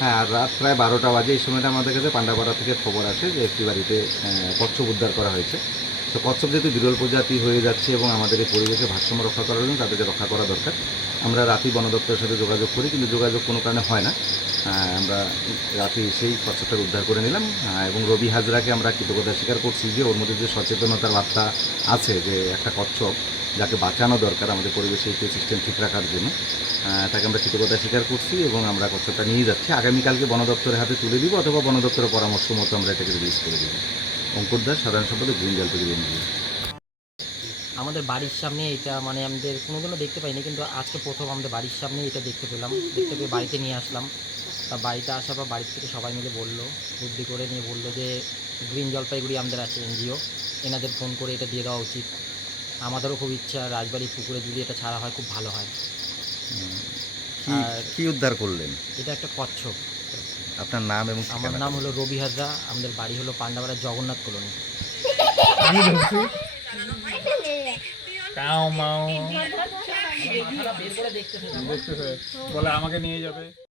হ্যাঁ রাত প্রায় বারোটা বাজে। এই সময়টা আমাদের কাছে পান্ডাপাড়া থেকে খবর আসে যে একটি বাড়িতে কচ্ছপ উদ্ধার করা হয়েছে। তো কচ্ছপ যেহেতু বিরল প্রজাতি হয়ে যাচ্ছে এবং আমাদের এই পরিবেশে ভারসাম্য রক্ষা করার জন্য তাদেরকে রক্ষা করা দরকার, আমরা রাতি বন দপ্তরের সাথে যোগাযোগ করি, কিন্তু যোগাযোগ কোনো কারণে হয় না। আমরা রাতে সেই কচ্ছপটাকে উদ্ধার করে নিলাম। এবং রবি হাজরাকে আমরা কৃতজ্ঞতা স্বীকার করছি যে ওর মধ্যে যে সচেতনতার বার্তা আছে যে একটা কচ্ছপ যাকে বাঁচানো দরকার আমাদের পরিবেশে ইকো সিস্টেম ঠিক রাখার জন্য তাকে আমরা কৃতজ্ঞতা স্বীকার করছি এবং আমরা কচ্ছপটা নিয়ে যাচ্ছি। আগামীকালকে বন দপ্তরের হাতে তুলে দিব অথবা বন দপ্তরের পরামর্শ মতো আমরা এটাকে রিলিজ করে দিব। অঙ্কুর দাস, সাধারণ সম্পাদক গ্রিন জলপাইগুড়ি এনজিও আমাদের বাড়ির সামনে এটা মানে আমাদের কোনোদিনও দেখতে পাইনি, কিন্তু আজকে প্রথম আমাদের বাড়ির সামনে এটা দেখতে পেলাম। দেখতে পেয়ে বাড়িতে নিয়ে আসলাম। তা বাড়িতে আসার পর বাড়ির থেকে সবাই মিলে বলল, বুদ্ধি করে নিয়ে বলল যে গ্রিন জলপাইগুড়ি আমাদের আছে এনজিও। এনাদের ফোন করে এটা দিয়ে দেওয়া উচিত। আমাদেরও খুব ইচ্ছা রাজবাড়ি পুকুরে যদি এটা ছাড়া হয় খুব ভালো হয়। কি আর- কি উদ্ধার করলেন? এটা একটা কচ্ছপ। আপনার নাম এবং আমার নাম হলো রবি হাজরা আমাদের বাড়ি হলো পান্ডাপাড়া জগন্নাথ কলোনি। আমি মাও। দেখতে বলে আমাকে নিয়ে যাবে।